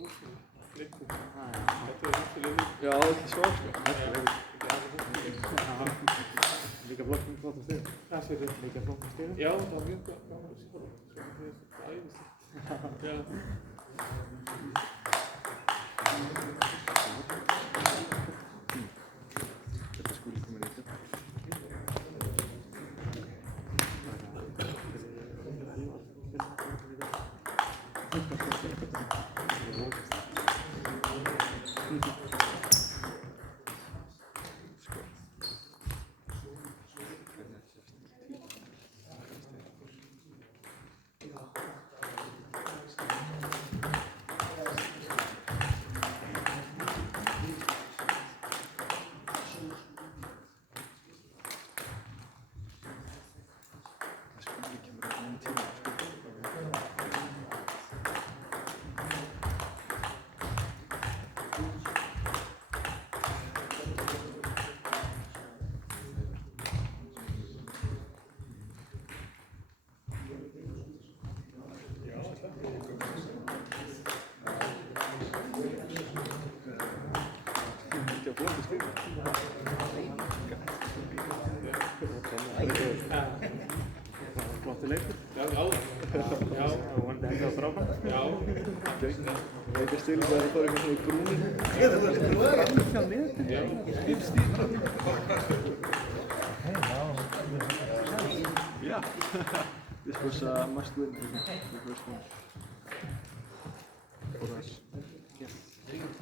rústum, litum. Ah, Þetta er rústilega já, ekki svo sko. Þetta er líka flottum stíðum. Það sé þetta. Líka flottum stíðum. Já, það var mjög gaman að sjá það. Það er þetta æðislegt. Já. Þetta skuli komið líka. Flottur leikur. Já, já. Og vonandi enda það fráfram. Já. Þetta stíl er bara eitthvað svona í brúninu. Það var framhjá netinu. Já. Yeah. This was must win, the first one. For us. Yes. Thank you.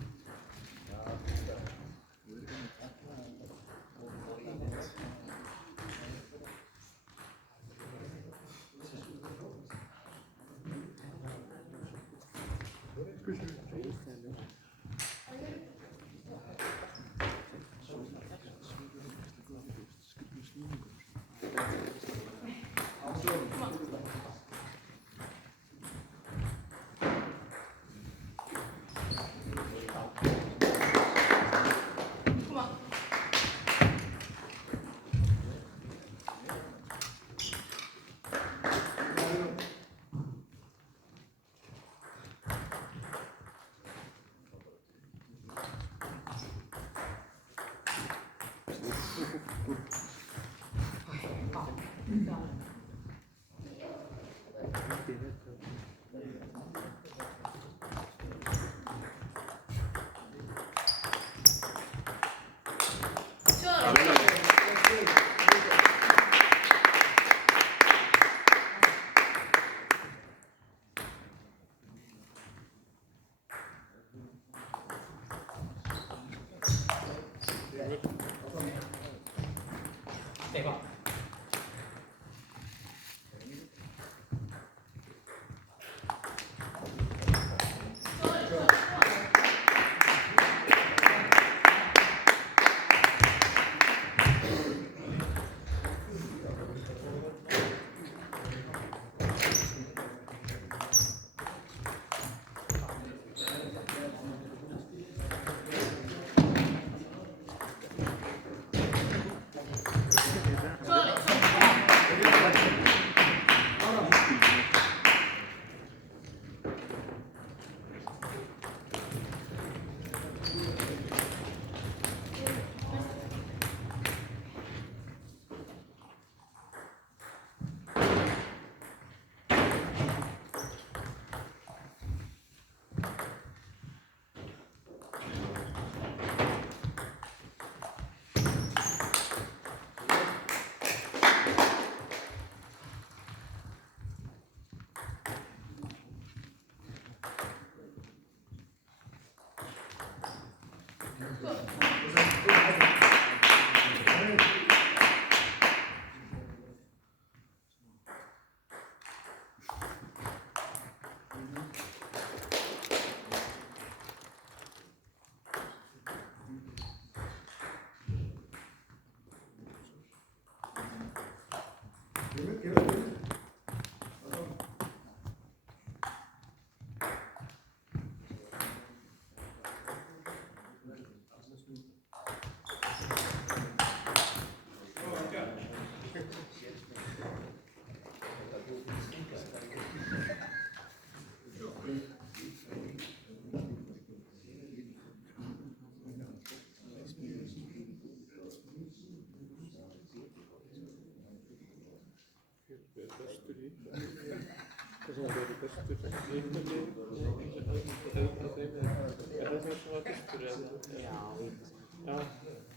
bestur í þess að þeir eru bestur í innanli og þeim er það sem var bestur eða?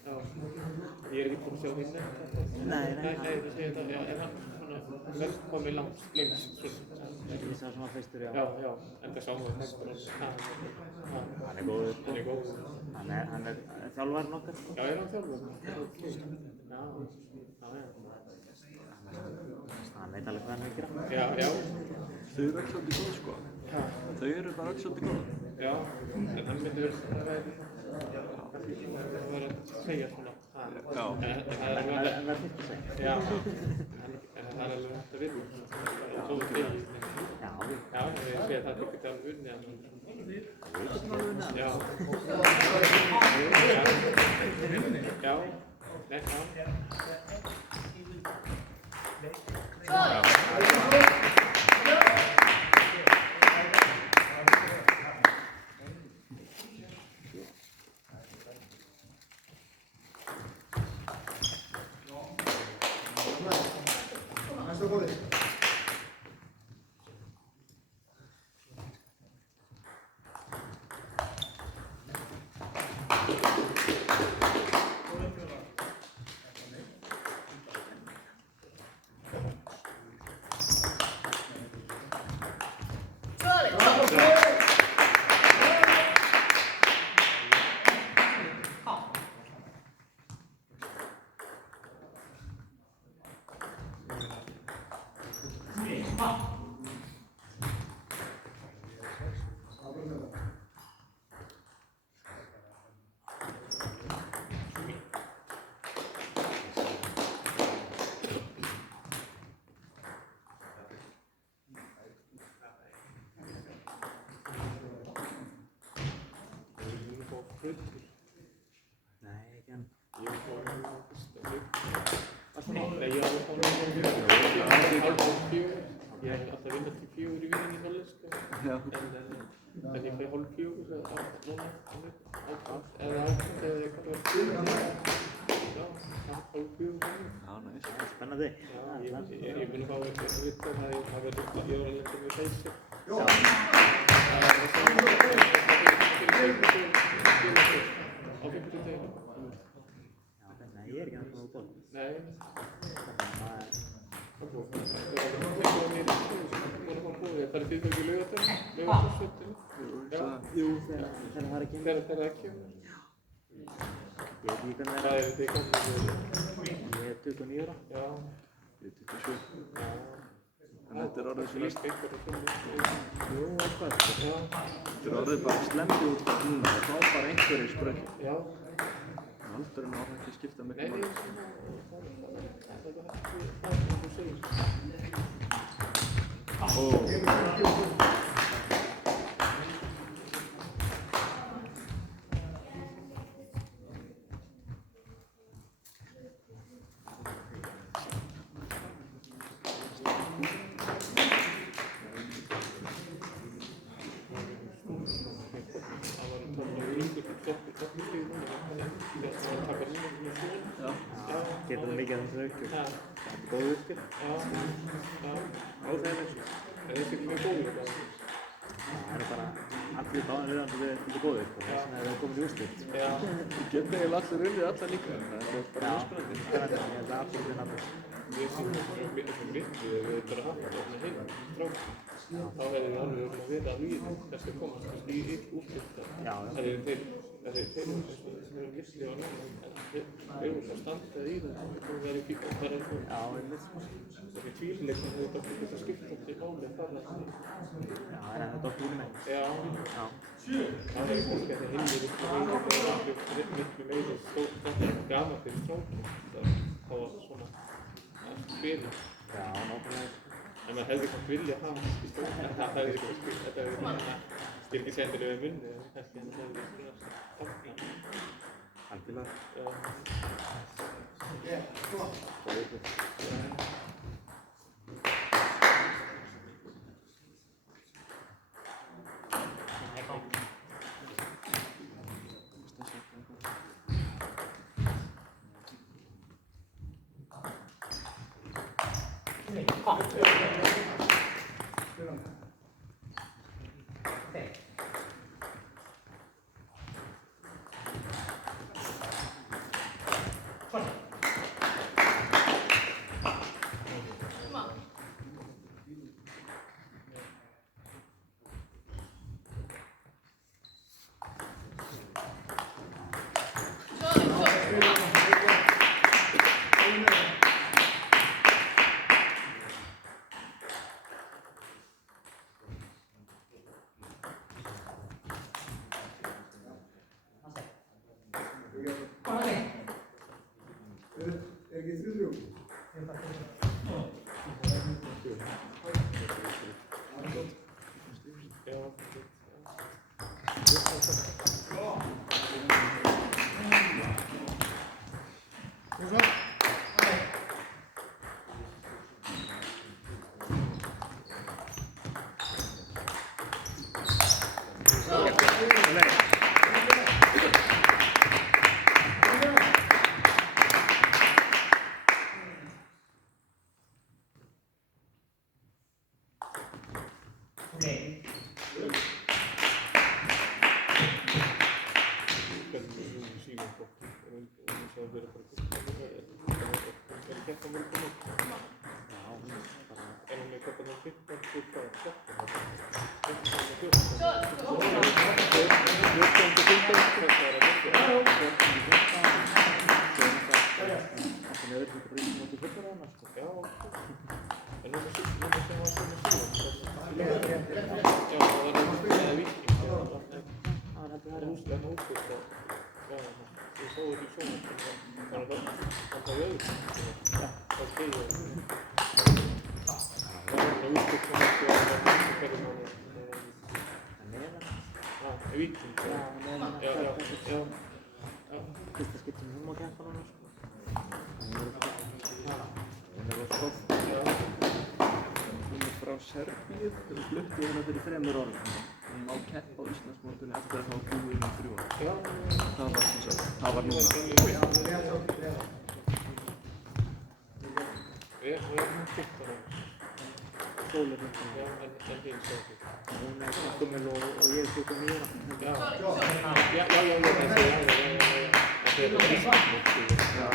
Já, ég er ekki búinn að sjá hinn eftir. Nei, það segir það, já, er hann svona komið lengst svona? Ég sá sem var fyrstur, já. Já, en það sá maður fyrstur Hann er góður, sko. Hann er góður. Hann er þjálfarinn okkar, sko. Já, er hann þjálfarinn? Já. Hann veit alveg hvað hann er að gera. Já. Þau eru öll svolítið góð, sko. Þau eru bara öll svolítið góð. Já, en hann myndi vel að vera að segja svona. Já. En það er fyrst að segja. Já, en það er alveg hægt að vinna. Svo við tegið. Já, ég segi að það er ekkert alveg unni að Já. Já. Nei, ekki enn. Ég var bara Nei, ég var hálf 4. Ég er alltaf að vinna til 4 í vinninni í Norðlist, Já. en ég fæ hálf 4 núna, eða hálf 4. Já, næs. Spennandi. Já, ég er búinn að fá að vita að ég var að lenda með Peysi. Á 50 deginu. Nei, ég er ekki náttúrulega góð. Nei. Það er því þau ekki laugardagsvöldinu? Jú, þegar það er ekki. Þegar það er kemur? Ég veit ekki hvernig Hvað er þið komið? Ég er 29 ára. Já. Ég er 27. Já. En þetta er orðið svona... Líst einhverja svona. Jú, eitthvað. Já. Þetta er orðið bara slemdi út af núna. Það var bara einhverjir sprökki. Já. Aldurinn á það ekki skipta miklu Nei, máli. það er eins og segir. Getur það mikið að þessu aukjum. Það er góð uppgjör. Áþægilegt. En þetta er ekki mjög góð uppgjör. Það eru bara allir báðir viðandi við góðir, sko. Þess vegna er það komin í úrslit. Ég get eiginlega allir unnið alla líka, en þetta er bara mjög spennandi. Spennandi, ég held að allir vinna allir. Við sýnum svo mikið við bara haft þarna heim strákar. Þá hefði við alveg verið að líða þess að komast í úrslit. Það eru þeir sem eru litli og næri, en þeir eru að standa í það og verið fíkast bara eitthvað. Já, einmitt. Það er tvíleik sem þetta getur skiptandi máli þar að því. Já, það er þetta okkur með. Já. Það er fólk að það hinni miklu meiri gaman fyrir strákar. Það var svona fyrir. Já, nákvæmlega. En maður hefði kannski viljað hafa í strákar. Það hefði kannski, þetta hefði svona, skil ekki segja endilega við munni, en kannski hann hefði svona takna. Algjörlega. Góð uppgjör. Nei. Fyrsta skipti sem hún má keppa núna sko. Hún er rosa stolt. Hún er frá Serbíu, þau fluttu hérna fyrir 3 árum. Hún má keppa á Íslandsmótinu eftir að hafa búið hérna í 3 ár. Það var núna. Við erum 15 ára. Sól er 15 ára. En þín stóð. Hún er 19 og ég er 29 ára. Já, það er Íslandsmót. Já.